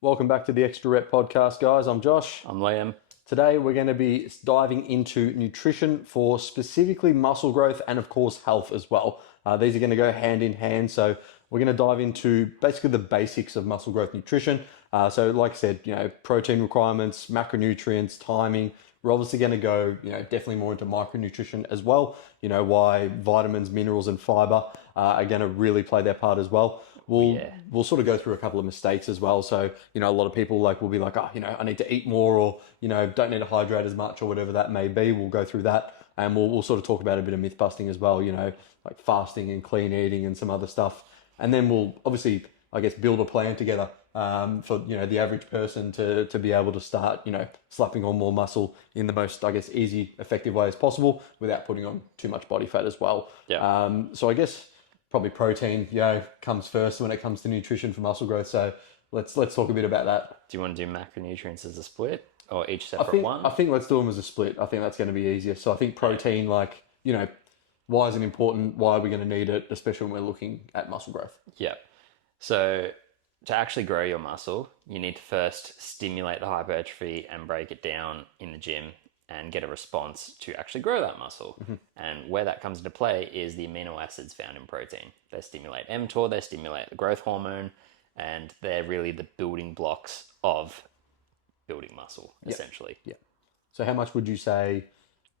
Welcome back to the Extra Rep podcast, guys. I'm Josh. I'm Liam. Today, we're going to be diving into nutrition for specifically muscle growth and, of course, health as well. These are going to go hand in hand. So, we're going to dive into basically the basics of muscle growth nutrition. So, like I said, protein requirements, macronutrients, timing. We're obviously going to go, definitely more into micronutrition as well. Why vitamins, minerals, and fiber are going to really play their part as well. We'll sort of go through a couple of mistakes as well. So, a lot of people will be like, I need to eat more, or, don't need to hydrate as much, or whatever that may be. We'll go through that, and we'll sort of talk about a bit of myth busting as well, like fasting and clean eating and some other stuff. And then we'll obviously, build a plan together for, the average person to be able to start, slapping on more muscle in the most, easy, effective way as possible without putting on too much body fat as well. Yeah. So I guess probably protein, comes first when it comes to nutrition for muscle growth. So let's talk a bit about that. Do you want to do macronutrients as a split or each I separate think one? I think let's do them as a split. I think that's going to be easier. So I think protein, why is it important? Why are we going to need it, especially when we're looking at muscle growth? Yeah. So to actually grow your muscle, you need to first stimulate the hypertrophy and break it down in the gym and get a response to actually grow that muscle. Mm-hmm. And where that comes into play is the amino acids found in protein. They stimulate mTOR, they stimulate the growth hormone, and they're really the building blocks of building muscle, essentially. Yeah. So how much would you say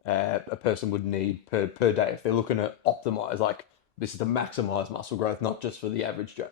a person would need per day if they're looking to optimize? Like, this is to maximize muscle growth, not just for the average Joe.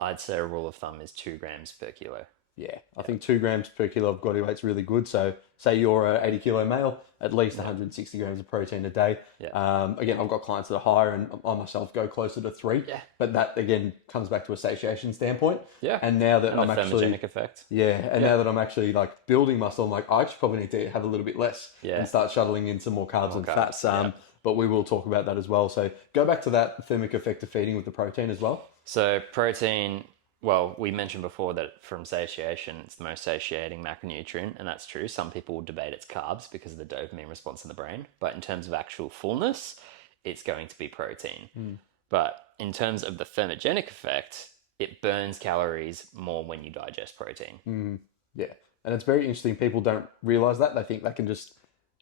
I'd say a rule of thumb is 2 grams per kilo. Yeah, I think 2 grams per kilo of body weight's really good. So say you're a 80 kilo male, at least 160 grams of protein a day. Yeah. Again, I've got clients that are higher, and I myself go closer to 3. Yeah. But that again comes back to a satiation standpoint. Yeah. And now that And I'm the actually thermogenic effect. now that I'm actually building muscle, I'm like, I actually probably need to have a little bit less Yeah. and start shuttling in some more carbs and carbs, fats. yeah. But we will talk about that as well. So go back to that thermic effect of feeding with the protein as well. So protein, well, we mentioned before that from satiation, it's the most satiating macronutrient, and that's true. Some people will debate it's carbs because of the dopamine response in the brain, but in terms of actual fullness, it's going to be protein. But in terms of the thermogenic effect, it burns calories more when you digest protein. Yeah. And it's very interesting. People don't realize that. They think they can just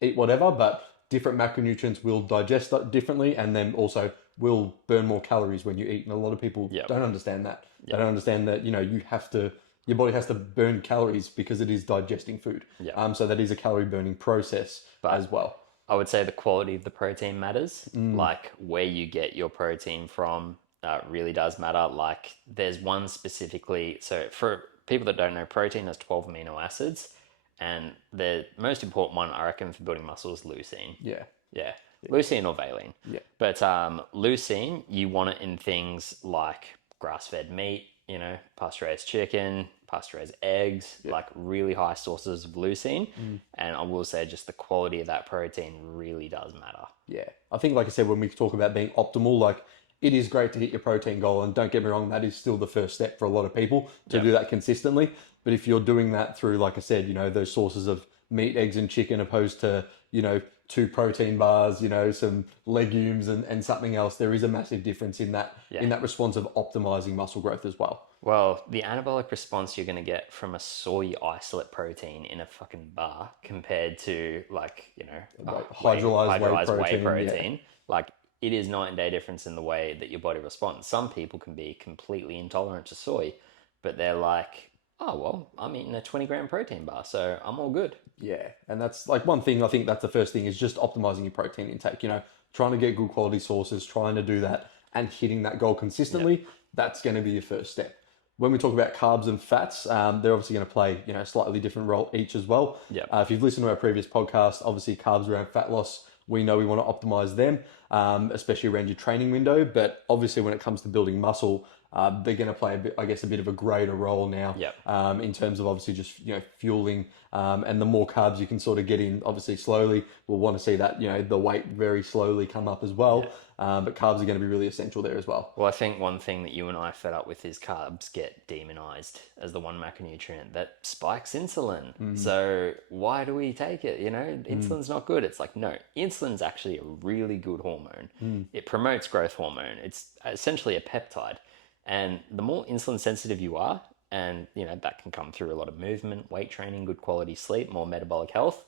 eat whatever, but different macronutrients will digest that differently, and then also will burn more calories when you eat. And a lot of people Yep. don't understand that. They don't understand that, your body has to burn calories because it is digesting food. Yep. So that is a calorie burning process as well. I would say the quality of the protein matters. Like where you get your protein from really does matter. Like there's one specifically. So for people that don't know, protein has 12 amino acids, and the most important one I reckon for building muscle is leucine. Yeah. Yeah, leucine or valine. Yeah. But leucine, you want it in things like grass-fed meat, pasteurized chicken, pasteurized eggs, like really high sources of leucine. And I will say just the quality of that protein really does matter. Yeah. I think, like I said, when we talk about being optimal, it is great to hit your protein goal. And don't get me wrong, that is still the first step for a lot of people to do that consistently. But if you're doing that through, like I said, those sources of meat, eggs, and chicken, opposed to, 2 protein bars, some legumes and something else, there is a massive difference in that response of optimizing muscle growth as well. Well, the anabolic response you're going to get from a soy isolate protein in a fucking bar compared to Hydrolyzed whey whey protein, protein, like it is night and day difference in the way that your body responds. Some people can be completely intolerant to soy, but they're like, oh, well, I'm eating a 20-gram protein bar, so I'm all good. Yeah, and that's one thing. I think that's the first thing is just optimizing your protein intake. Trying to get good quality sources, trying to do that, and hitting that goal consistently. That's going to be your first step. When we talk about carbs and fats, they're obviously going to play a slightly different role each as well. Yep. If you've listened to our previous podcast, obviously carbs around fat loss, we know we want to optimize them, especially around your training window. But obviously, when it comes to building muscle, they're going to play a bit of a greater role now. Yep. In terms of obviously just fueling, and the more carbs you can sort of get in, obviously slowly, we'll want to see that the weight very slowly come up as well. But carbs are going to be really essential there as well. Well, I think one thing that you and I are fed up with is carbs get demonized as the one macronutrient that spikes insulin. So why do we take it? Insulin's not good. It's like, no, insulin's actually a really good hormone. It promotes growth hormone. It's essentially a peptide. And the more insulin sensitive you are, and that can come through a lot of movement, weight training, good quality sleep, more metabolic health,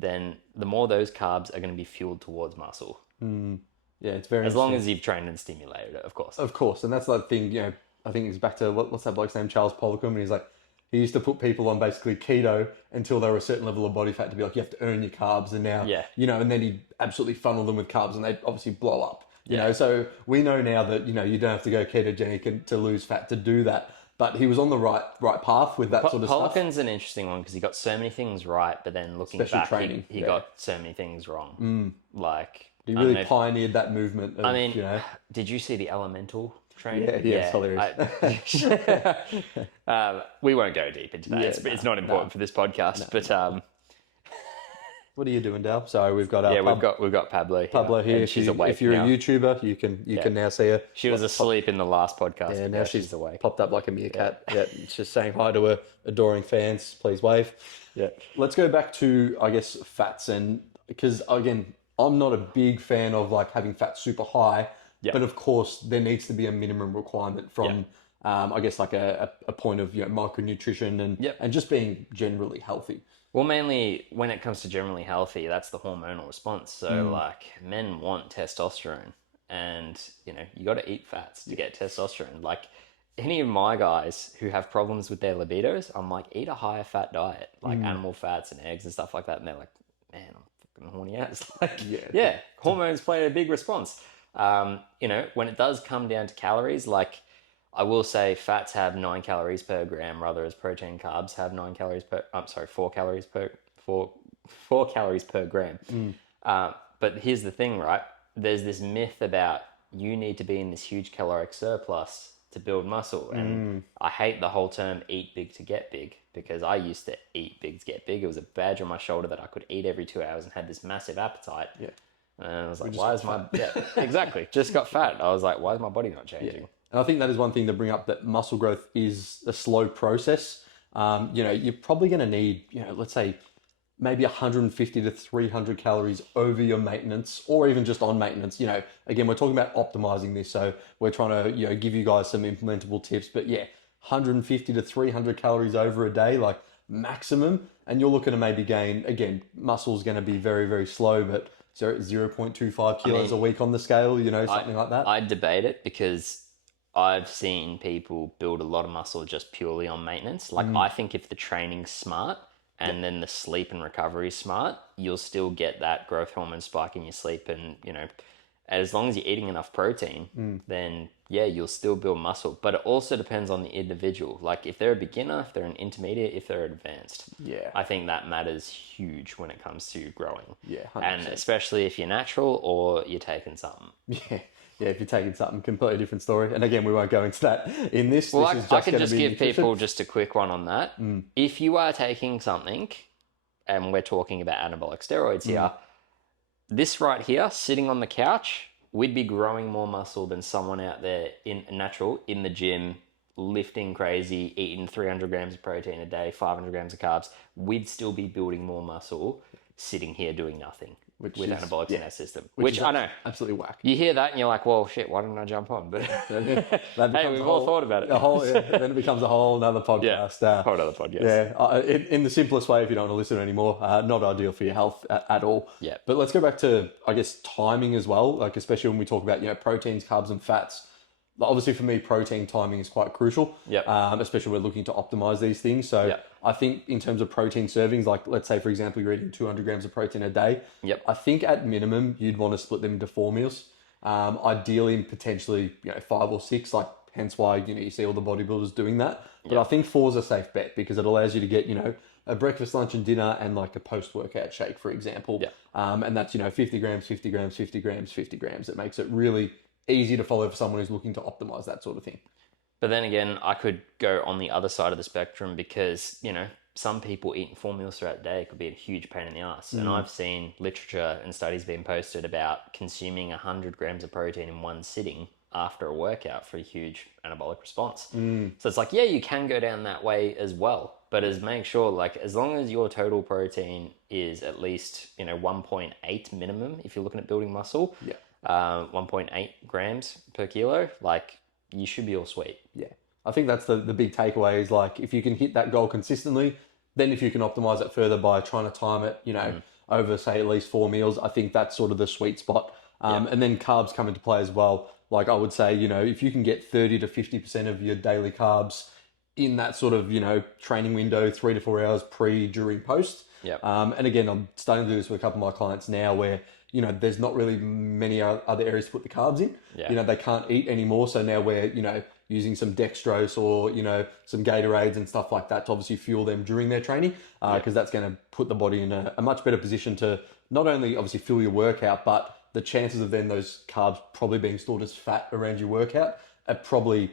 then the more those carbs are going to be fueled towards muscle. Yeah, it's very As long interesting. as you've trained and stimulated it, of course. Of course, and that's the thing. I think it's back to what's that bloke's name, Charles Poliquin, and he's like, he used to put people on basically keto until they were a certain level of body fat to be like, you have to earn your carbs, and now, Yeah. and then he'd absolutely funnel them with carbs, and they'd obviously blow up. You Yeah. know, so we know now that you don't have to go ketogenic to lose fat to do that. But he was on the right path with that sort of stuff. Poliquin's an interesting one because he got so many things right, but then looking Especially back, training, he yeah. got so many things wrong. Like, He I don't really know if- pioneered that movement. Of, I mean, did you see the Elemental training? Yeah, it's hilarious. We won't go deep into that. Yeah, It's not important for this podcast. But What are you doing, Dal? Sorry, we've got we've got Pablo here. Pablo here. And she's awake if you're now. a YouTuber, you can now see her. She was asleep in the last podcast. Yeah, but now she's awake. popped up like a meerkat. Yeah, just saying hi to her adoring fans. Please wave. Yeah. Let's go back to, I guess, fats, and because again, I'm not a big fan of like having fat super high, Yeah. but of course there needs to be a minimum requirement from, I guess, like a point of micronutrition and Yep. and just being generally healthy. Well, mainly when it comes to generally healthy, that's the hormonal response. So, like, men want testosterone, and you got to eat fats to get testosterone. Like, any of my guys who have problems with their libidos, I'm like, eat a higher fat diet, like animal fats and eggs and stuff like that. And they're like, man, I'm fucking horny ass. Like, yeah, hormones play a big response. When it does come down to calories, like, I will say fats have 9 calories per gram, rather as protein carbs have 4 calories per gram. But here's the thing, right? There's this myth about you need to be in this huge caloric surplus to build muscle. And I hate the whole term eat big to get big, because I used to eat big to get big. It was a badge on my shoulder that I could eat every 2 hours and had this massive appetite. Yeah. And I was like, why is my... Yeah, exactly. Just got fat. I was like, why is my body not changing? And I think that is one thing to bring up, that muscle growth is a slow process. You're probably going to need, let's say maybe 150 to 300 calories over your maintenance, or even just on maintenance. Again, we're talking about optimizing this. So we're trying to, give you guys some implementable tips, but 150 to 300 calories over a day, like maximum. And you're looking to maybe gain, again, muscle's going to be very, very slow, but 0.25 kilos a week on the scale, something like that. I debate it because I've seen people build a lot of muscle just purely on maintenance. Like, I think if the training's smart and then the sleep and recovery is smart, you'll still get that growth hormone spike in your sleep. And, as long as you're eating enough protein, then you'll still build muscle. But it also depends on the individual. Like, if they're a beginner, if they're an intermediate, if they're advanced. Yeah. I think that matters huge when it comes to growing. Yeah, 100%. And especially if you're natural or you're taking something. Yeah, if you're taking something, completely different story. And again, we won't go into that in this. Well, this is I can gonna just be give nutrition. people just a quick one on that. If you are taking something, and we're talking about anabolic steroids here, this right here, sitting on the couch, we'd be growing more muscle than someone out there in the gym, lifting crazy, eating 300 grams of protein a day, 500 grams of carbs. We'd still be building more muscle sitting here doing nothing with anabolics in our system. Which I know. Absolutely whack. You hear that and you're like, well, shit, why didn't I jump on? But hey, becomes we've all thought about it. Then it becomes a whole another podcast. Whole other podcast. Yeah, in the simplest way, if you don't want to listen anymore, not ideal for your health at all. Yeah. But let's go back to, I guess, timing as well. Like, especially when we talk about, proteins, carbs, and fats. Obviously, for me, protein timing is quite crucial. Yep. Especially when we're looking to optimize these things. So Yep. I think in terms of protein servings, like let's say, for example, you're eating 200 grams of protein a day. Yep. I think at minimum, you'd want to split them into 4 meals. Ideally, potentially, 5 or 6, like hence why, you see all the bodybuilders doing that. But I think 4 is a safe bet because it allows you to get, a breakfast, lunch and dinner and like a post-workout shake, for example. Yeah. And that's, 50 grams, 50 grams, 50 grams, 50 grams. It makes it really easy to follow for someone who's looking to optimize that sort of thing. But then again, I could go on the other side of the spectrum because, some people eating 4 meals throughout the day could be a huge pain in the ass. And I've seen literature and studies being posted about consuming 100 grams of protein in one sitting after a workout for a huge anabolic response. So it's like, you can go down that way as well. But make sure, like, as long as your total protein is at least, 1.8 minimum, if you're looking at building muscle, 1.8 grams per kilo, like, you should be all sweet. Yeah. I think that's the big takeaway is like if you can hit that goal consistently, then if you can optimize it further by trying to time it, over say at least 4 meals, I think that's sort of the sweet spot. And then carbs come into play as well. Like I would say, if you can get 30 to 50% of your daily carbs in that sort of, training window, 3 to 4 hours pre, during, post. Yep. And again, I'm starting to do this with a couple of my clients now where, there's not really many other areas to put the carbs in. Yeah. They can't eat anymore. So now we're, using some dextrose or, some Gatorades and stuff like that to obviously fuel them during their training. Because that's going to put the body in a much better position to not only obviously fuel your workout, but the chances of then those carbs probably being stored as fat around your workout are probably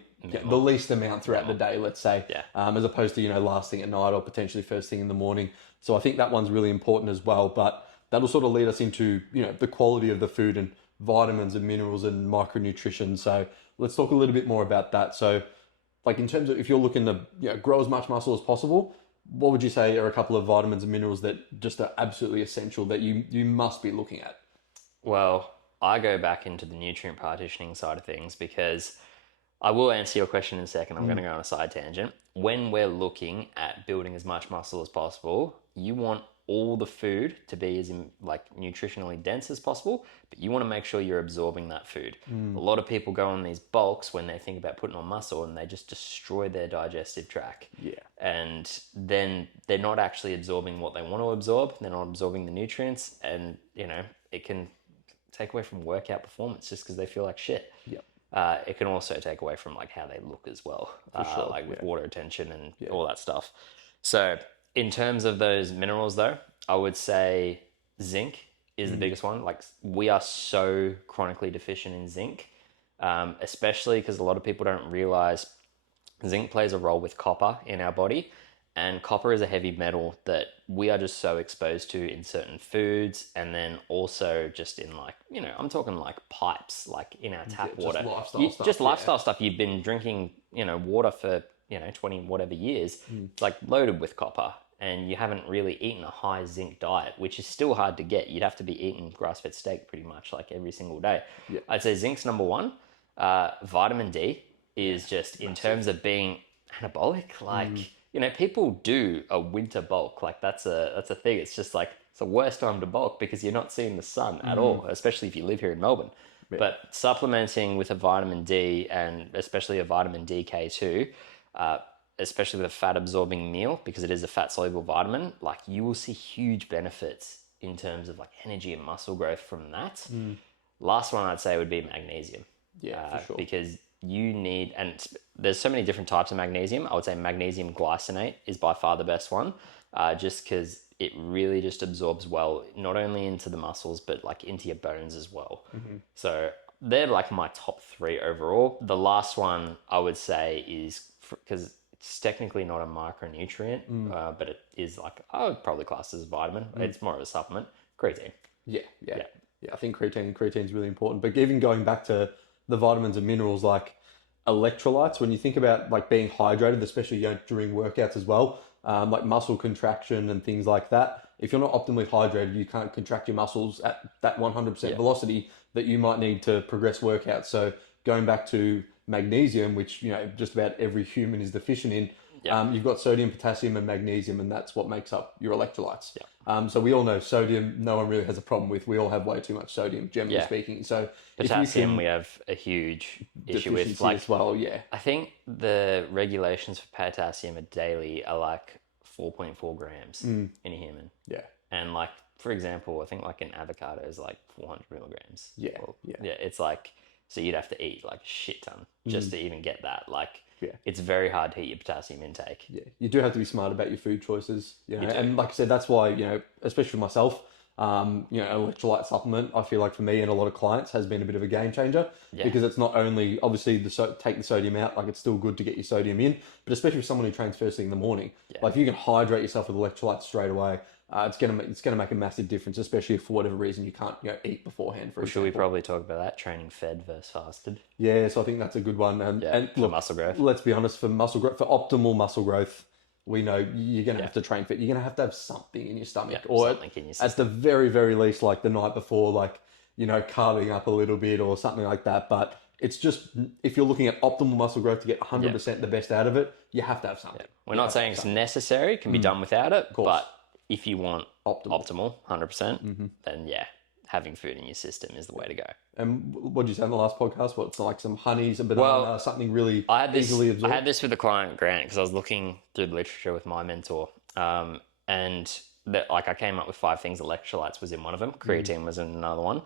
the least amount throughout the day, let's say, as opposed to, last thing at night or potentially first thing in the morning. So I think that one's really important as well, but that'll sort of lead us into, the quality of the food and vitamins and minerals and micronutrition. So let's talk a little bit more about that. So like in terms of if you're looking to, grow as much muscle as possible, what would you say are a couple of vitamins and minerals that just are absolutely essential that you must be looking at? Well, I go back into the nutrient partitioning side of things because I will answer your question in a second. I'm going to go on a side tangent. When we're looking at building as much muscle as possible, you want all the food to be as nutritionally dense as possible, but you want to make sure you're absorbing that food. A lot of people go on these bulks when they think about putting on muscle and they just destroy their digestive tract. Yeah. And then they're not actually absorbing what they want to absorb. They're not absorbing the nutrients, and it can take away from workout performance just because they feel like shit. Yep. It can also take away from how they look as well, with water retention and all that stuff. So in terms of those minerals though, I would say zinc is the biggest one. Like we are so chronically deficient in zinc, especially because a lot of people don't realize zinc plays a role with copper in our body. And copper is a heavy metal that we are just so exposed to in certain foods, and then also just in I'm talking like pipes, like in our tap water. Lifestyle stuff. You've been drinking, water for, 20 whatever years. It's like loaded with copper, and you haven't really eaten a high zinc diet, which is still hard to get. You'd have to be eating grass-fed steak pretty much like every single day. Yeah. I'd say zinc's number one. Vitamin D is just in terms of being anabolic, people do a winter bulk. Like that's a thing. It's just like it's the worst time to bulk because you're not seeing the sun at all, especially if you live here in Melbourne. Yeah. But supplementing with a vitamin D and especially a vitamin DK2, especially with a fat absorbing meal, because it is a fat soluble vitamin, you will see huge benefits in terms of energy and muscle growth from that. Last one I'd say would be magnesium. Yeah, for sure. Because you need, and there's so many different types of magnesium. I would say magnesium glycinate is by far the best one, just because it really just absorbs well, not only into the muscles, but into your bones as well. So they're my top three overall. The last one I would say is, because it's technically not a micronutrient, but it is I would probably class it as a vitamin. It's more of a supplement. Creatine. Yeah. I think creatine's really important. But even going back to the vitamins and minerals, like electrolytes, when you think about being hydrated, especially during workouts as well, like muscle contraction and things like that, if you're not optimally hydrated, you can't contract your muscles at that 100% velocity that you might need to progress workouts. So going back to magnesium, which just about every human is deficient in, you've got sodium, potassium, and magnesium, and that's what makes up your electrolytes. So we all know sodium, no one really has a problem with. We all have way too much sodium, generally speaking. So potassium, we have a huge issue with. As well, yeah. I think the regulations for potassium daily are 4.4 grams in a human. Yeah. And for example, I think an avocado is 400 milligrams. Yeah. It's so you'd have to eat a shit ton just to even get that. It's very hard to hit your potassium intake. Yeah, you do have to be smart about your food choices, and like I said, that's why, especially for myself, electrolyte supplement, I feel for me and a lot of clients has been a bit of a game changer because it's not only obviously take the sodium out, it's still good to get your sodium in, but especially for someone who trains first thing in the morning, if you can hydrate yourself with electrolytes straight away, it's gonna make a massive difference, especially if for whatever reason you can't eat beforehand. Should we probably talk about that, training fed versus fasted? Yeah, so I think that's a good one. And look, muscle growth. Let's be honest, for optimal muscle growth, we know you're gonna have to train fit. You're gonna have to have something in your stomach, or at the very, very least, the night before, carving up a little bit or something like that. But it's just, if you're looking at optimal muscle growth to get 100% the best out of it, you have to have something. We're not saying it's necessary, it can be done without it, course. but if you want Optimal. optimal 100%, then yeah, having food in your system is the way to go. And what did you say in the last podcast? What's like some honeys, a banana, something really easily absorbed? I had this with a client, Grant, because I was looking through the literature with my mentor, and that like I came up with 5 things. Electrolytes was in one of them, creatine was in another one,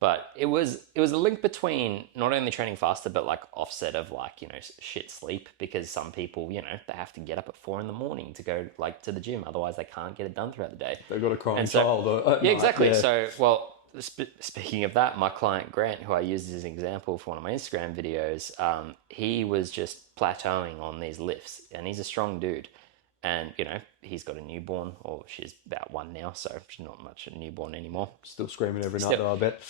but it was a link between not only training faster but like offset of like, you know, shit sleep, because some people, you know, they have to get up at 4 a.m. to go like to the gym, otherwise they can't get it done throughout the day. They've got a crying child. Yeah, exactly. Yeah. So, well, speaking of that, my client Grant, who I used as an example for one of my Instagram videos, he was just plateauing on these lifts, and he's a strong dude. And, you know, he's got a newborn, or she's about 1 now, so she's not much a newborn anymore. Still screaming every night, though, I bet.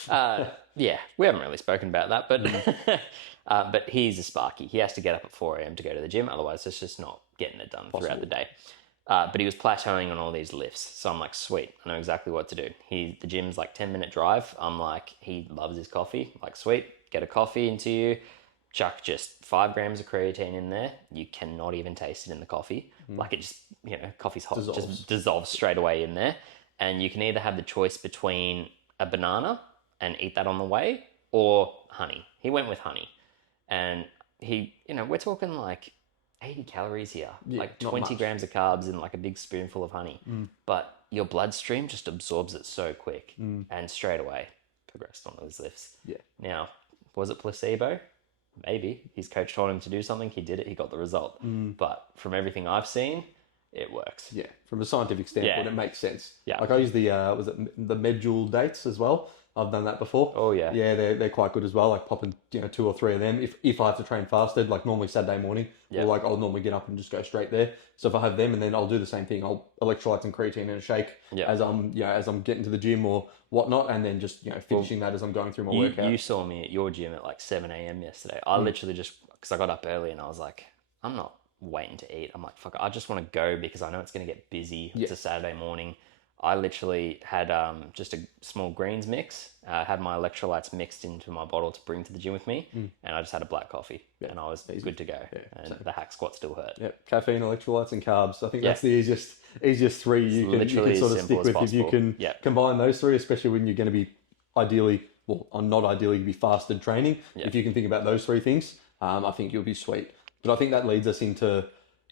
Yeah, we haven't really spoken about that, but but he's a Sparky. He has to get up at 4 a.m. to go to the gym, otherwise it's just not getting it done throughout the day. But he was plateauing on all these lifts, so I'm like, sweet, I know exactly what to do. The gym's like 10-minute drive. I'm like, he loves his coffee. I'm like, sweet, get a coffee into you. Chuck just 5 grams of creatine in there. You cannot even taste it in the coffee. Like it just, you know, coffee's hot, just dissolves straight away in there. And you can either have the choice between a banana and eat that on the way, or honey. He went with honey. And he, you know, we're talking like 80 calories here, like 20 grams of carbs in like a big spoonful of honey. But your bloodstream just absorbs it so quick and straight away progressed on those lifts. Yeah. Now, was it placebo? Maybe. His coach told him to do something, he did it, he got the result. But from everything I've seen, it works. Yeah, from a scientific standpoint, it makes sense. Yeah. Like I use the, was it the Medjool dates as well? I've done that before. Oh, yeah. Yeah, they're quite good as well. Like popping, you know, 2 or 3 of them. If I have to train fasted, like normally Saturday morning, or like I'll normally get up and just go straight there. So if I have them, and then I'll do the same thing. I'll electrolytes and creatine in a shake as I'm, you know, as I'm getting to the gym or whatnot, and then just, you know, finishing that as I'm going through my workout. You saw me at your gym at like 7 a.m. yesterday. I literally just, because I got up early and I was like, I'm not waiting to eat. I'm like, fuck, I just want to go because I know it's going to get busy. It's a Saturday morning. I literally had just a small greens mix, had my electrolytes mixed into my bottle to bring to the gym with me, and I just had a black coffee, and I was good to go. And the hack squat still hurt. Yeah, caffeine, electrolytes, and carbs. I think that's the easiest 3 you can sort of stick with if you can combine those 3, especially when you're going to be ideally, well, not ideally, be fasted training. If you can think about those 3 things, I think you'll be sweet. But I think that leads us into,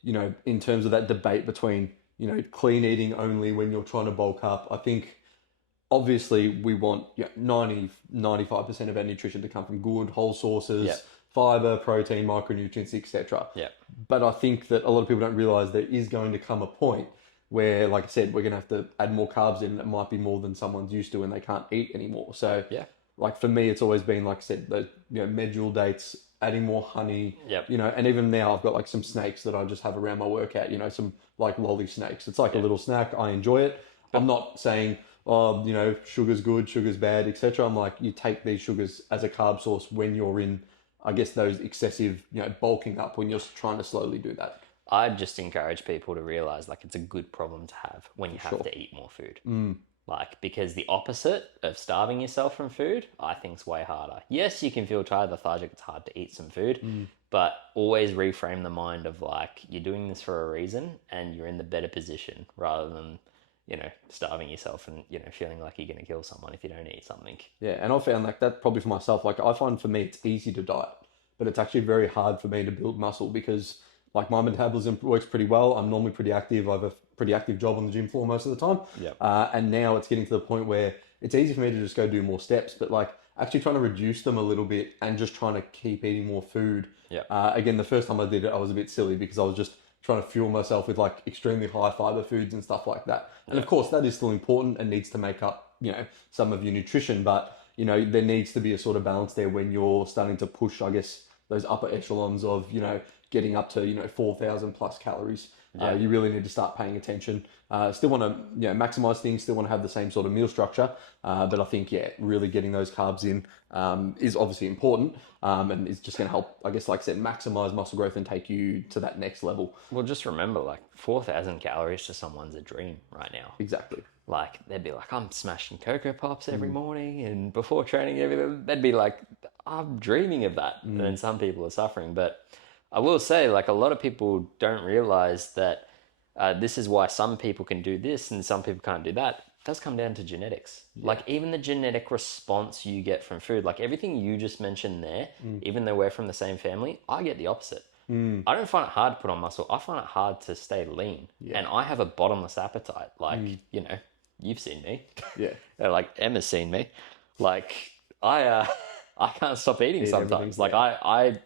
you know, in terms of that debate between, you know, clean eating only when you're trying to bulk up. I think obviously we want 95% of our nutrition to come from good whole sources, fiber, protein, micronutrients, etc. But I think that a lot of people don't realize there is going to come a point where, like I said, we're going to have to add more carbs in. It might be more than someone's used to and they can't eat anymore. So like for me, it's always been, like I said, the, you know, Medjool dates, adding more honey, you know, and even now I've got like some snakes that I just have around my workout, you know, some like lolly snakes. It's like a little snack. I enjoy it. I'm not saying, oh, you know, sugar's good, sugar's bad, etc. I'm like, you take these sugars as a carb source when you're in, I guess, those excessive, you know, bulking up, when you're trying to slowly do that. I just encourage people to realize like it's a good problem to have when you have to eat more food. Like, because the opposite of starving yourself from food, I think is way harder. Yes, you can feel tired, lethargic, it's hard to eat some food, but always reframe the mind of like, you're doing this for a reason and you're in the better position, rather than, you know, starving yourself and, you know, feeling like you're going to kill someone if you don't eat something. Yeah, and I found like that probably for myself, like I find for me it's easy to diet, but it's actually very hard for me to build muscle because like my metabolism works pretty well. I'm normally pretty active. I have a pretty active job on the gym floor most of the time. And now it's getting to the point where it's easy for me to just go do more steps, but like actually trying to reduce them a little bit and just trying to keep eating more food. Again, the first time I did it, I was a bit silly because I was just trying to fuel myself with like extremely high fiber foods and stuff like that. And of course that is still important and needs to make up, you know, some of your nutrition, but you know, there needs to be a sort of balance there when you're starting to push, I guess, those upper echelons of, you know, getting up to, you know, 4,000 plus calories. You really need to start paying attention. Still want to, you know, maximize things, still want to have the same sort of meal structure. But I think, really getting those carbs in is obviously important, and it's just going to help, I guess, like I said, maximize muscle growth and take you to that next level. Well, just remember, like 4,000 calories to someone's a dream right now. Exactly. Like, they'd be like, I'm smashing Cocoa Pops every morning and before training, everything. They'd be like, I'm dreaming of that. And some people are suffering. But I will say, like, a lot of people don't realize that this is why some people can do this and some people can't do that. It does come down to genetics. Like, even the genetic response you get from food, like everything you just mentioned there, even though we're from the same family, I get the opposite. I don't find it hard to put on muscle. I find it hard to stay lean. And I have a bottomless appetite. Like, you know, you've seen me. Yeah. Like, Emma's seen me. Like, I can't stop eating sometimes. Like, I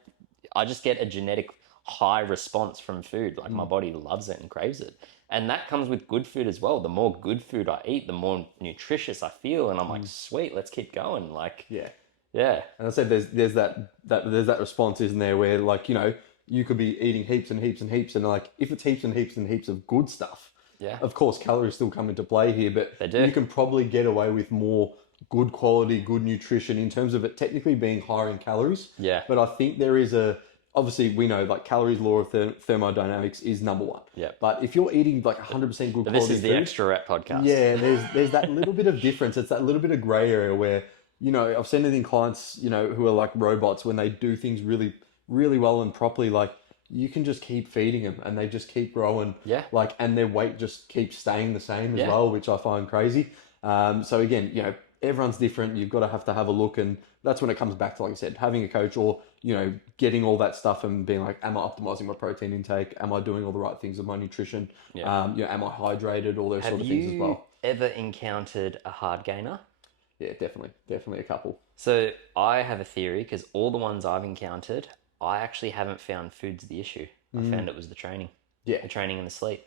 just get a genetic high response from food. Like, my body loves it and craves it. And that comes with good food as well. The more good food I eat, the more nutritious I feel. And I'm like, sweet, let's keep going. Like, Yeah. yeah. And I said there's that response, isn't there, where like, you know, you could be eating heaps and heaps and heaps, and like if it's heaps and heaps and heaps of good stuff, Yeah. of course calories still come into play here, but They do. you can probably get away with more good quality, good nutrition in terms of it technically being higher in calories. Yeah. But I think there is obviously we know like calories law of thermodynamics is number one. Yeah. But if you're eating like 100% good But quality this is the food, Extra Rep podcast. yeah, there's that little bit of difference. It's that little bit of gray area where, you know, I've seen it in clients, you know, who are like robots when they do things really, really well and properly. Like you can just keep feeding them and they just keep growing. Yeah. Like, and their weight just keeps staying the same as Yeah. well, which I find crazy. So again, you know, everyone's different. You've got to have a look, and that's when it comes back to, like I said, having a coach or, you know, getting all that stuff and being like, am I optimizing my protein intake? Am I doing all the right things with my nutrition? Yeah. You know, am I hydrated? All those Have sort of things as you well. ever encountered a hard gainer? Yeah, definitely a couple. So I have a theory because all the ones I've encountered, I actually haven't found food's the issue. I found it was the training. Yeah. The training and the sleep.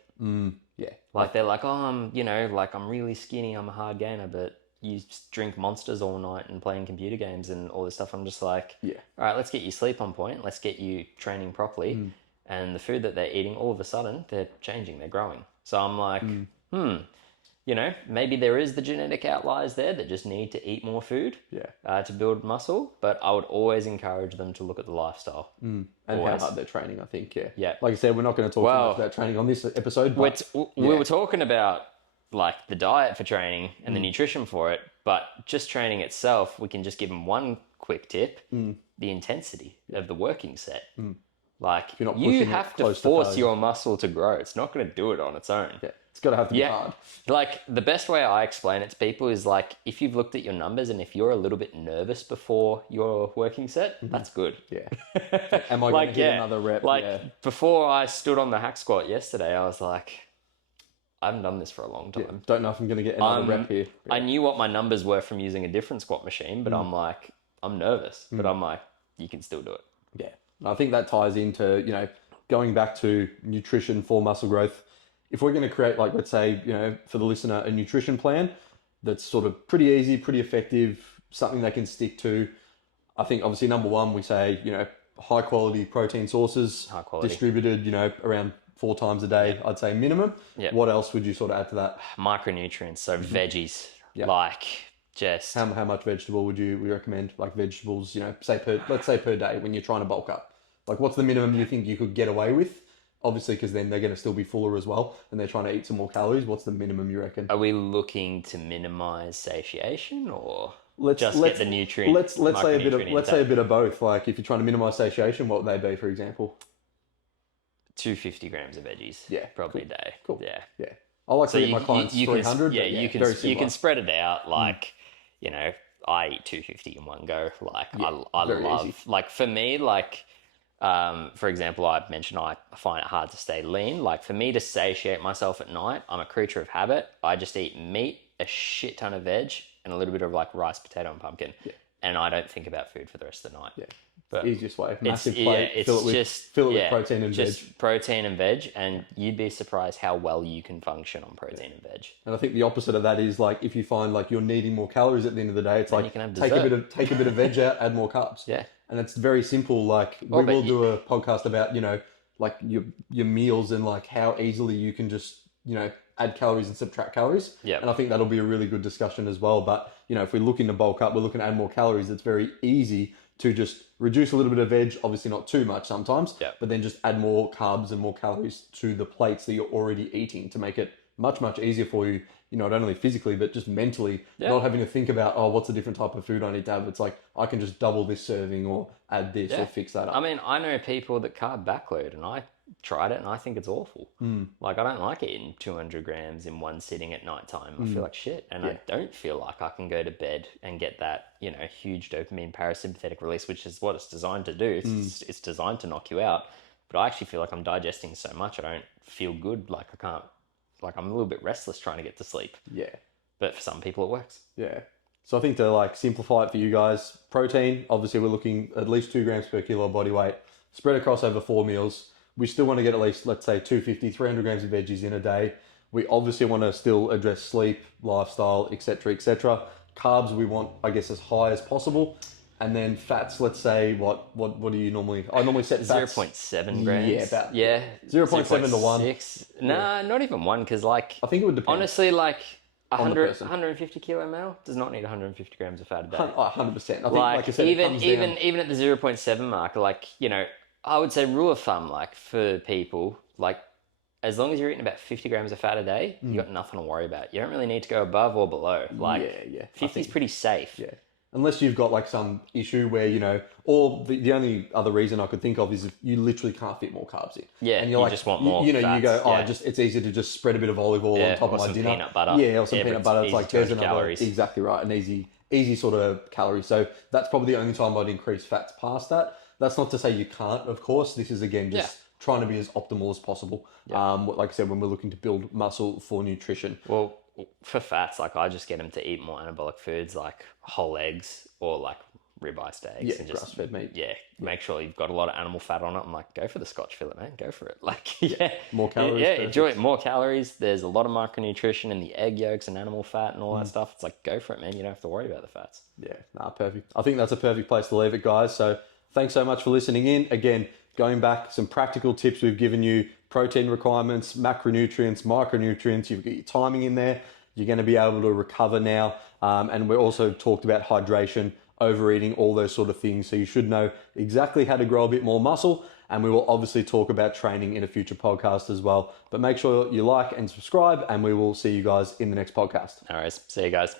Yeah, Like they're like, oh, I'm really skinny, I'm a hard gainer, but you just drink monsters all night and playing computer games and all this stuff. I'm just like, Yeah. all right, let's get you sleep on point. Let's get you training properly. And the food that they're eating, all of a sudden, they're changing, they're growing. So I'm like, you know, maybe there is the genetic outliers there that just need to eat more food to build muscle. But I would always encourage them to look at the lifestyle. and Always. how hard they're training. I think, Yeah. Like I said, we're not going to talk too much about training on this episode. But We were talking about like the diet for training and the nutrition for it, but just training itself, we can just give them one quick tip: the intensity of the working set. Like you're not you pushing it have to close to force failure. your muscle to grow. It's not going to do it on its own. yeah, it's got to have to be hard. Like the best way I explain it to people is like if you've looked at your numbers and if you're a little bit nervous before your working set, that's good. Yeah. Am I going to get another rep? Like yeah. before I stood on the hack squat yesterday, I was like, I haven't done this for a long time. Don't know if I'm going to get another rep here. Yeah. I knew what my numbers were from using a different squat machine, but I'm like, I'm nervous, but I'm like, you can still do it. Yeah. I think that ties into, you know, going back to nutrition for muscle growth. If we're going to create, like, let's say, you know, for the listener, a nutrition plan that's sort of pretty easy, pretty effective, something they can stick to. I think obviously number one, we say, you know, high quality protein sources, High quality. distributed, you know, around 4 times a day, I'd say minimum. Yeah. What else would you sort of add to that? Micronutrients, so veggies, like just How much vegetable would you recommend? Like vegetables, you know, let's say per day when you're trying to bulk up. Like what's the minimum you think you could get away with? Obviously, because then they're going to still be fuller as well, and they're trying to eat some more calories. What's the minimum you reckon? Are we looking to minimize satiation or Let's get the nutrient? Let's say a intake? bit of both. Like if you're trying to minimize satiation, what would they be, for example? 250 grams of veggies. Yeah, probably a day. Cool. Yeah. Yeah, I like to eat my clients 300. Yeah, but you can very you similar. can spread it out. Like you know, I eat 250 in one go. Like I very love easy. like for me like. For example, I mentioned I find it hard to stay lean. Like for me to satiate myself at night, I'm a creature of habit. I just eat meat, a shit ton of veg, and a little bit of like rice, potato, and pumpkin. And I don't think about food for the rest of the night. Yeah. But Easiest way. Massive it's, plate. it's fill it with just protein and veg. just protein and veg, and you'd be surprised how well you can function on protein and veg. And I think the opposite of that is like if you find like you're needing more calories at the end of the day, it's Then like you can have take a dessert. bit of veg out, add more carbs. Yeah. And it's very simple. Like we but will do a podcast about, you know, like your meals and like how easily you can just, you know, add calories and subtract calories. Yeah. And I think that'll be a really good discussion as well. But, you know, if we're looking to bulk up, we're looking to add more calories, it's very easy to just reduce a little bit of veg, obviously not too much sometimes, Yeah. but then just add more carbs and more calories to the plates that you're already eating to make it much easier for you, not only physically, but just mentally, not having to think about, oh, what's a different type of food I need to have. It's like, I can just double this serving or add this or fix that up. I mean, I know people that carb backload, and I tried it and I think it's awful. Like, I don't like eating 200 grams in one sitting at nighttime. I feel like shit. And I don't feel like I can go to bed and get that, huge dopamine parasympathetic release, which is what it's designed to do. It's designed to knock you out. But I actually feel like I'm digesting so much, I don't feel good. Like, I can't, like, I'm a little bit restless trying to get to sleep. Yeah. But for some people, it works. Yeah. So I think to like simplify it for you guys, protein, obviously we're looking at least 2 grams per kilo of body weight, spread across over 4 meals. We still want to get at least, let's say, 250, 300 grams of veggies in a day. We obviously want to still address sleep, lifestyle, etc., etc. Carbs, we want, I guess, as high as possible. And then fats, let's say, what do you normally... I normally set fats... 0.7 grams. Yeah, about... Yeah. 0.7 to 1. 6. Nah, not even 1, because, like... I think it would depend. Honestly, like, On the person. 150 kilo male does not need 150 grams of fat a day. 100%. I think, like Like, I said, even it comes down... even at the 0.7 mark, like, I would say rule of thumb, like, for people, like, as long as you're eating about 50 grams of fat a day, you got nothing to worry about. You don't really need to go above or below. Like, Yeah. 50 is pretty safe. Yeah. Unless you've got like some issue where, or the only other reason I could think of is if you literally can't fit more carbs in. Yeah, and you just want more You fats, go, yeah. it's easy to just spread a bit of olive oil on top or of my some dinner. peanut butter. Yeah, or some Yeah, but peanut it's butter. It's easy like, to there's burn another, calories. exactly right, an easy sort of calorie. So that's probably the only time I'd increase fats past that. That's not to say you can't, of course. This is, again, just trying to be as optimal as possible. Like I said, when we're looking to build muscle for nutrition. Well, for fats, like, I just get them to eat more anabolic foods, like whole eggs or like ribeye steaks. Yeah, and just, grass-fed meat. Yeah, make sure you've got a lot of animal fat on it. I'm like, go for the Scotch fillet, man. Go for it. Like, More calories. Yeah, perfect. enjoy it. More calories. There's a lot of micronutrition in the egg yolks and animal fat and all that stuff. It's like, go for it, man. You don't have to worry about the fats. Yeah, perfect. I think that's a perfect place to leave it, guys. So thanks so much for listening in. Again, going back, some practical tips we've given you, protein requirements, macronutrients, micronutrients, you've got your timing in there. You're going to be able to recover now. And we also talked about hydration, overeating, all those sort of things. So you should know exactly how to grow a bit more muscle. And we will obviously talk about training in a future podcast as well. But make sure you like and subscribe, and we will see you guys in the next podcast. All right. See you guys.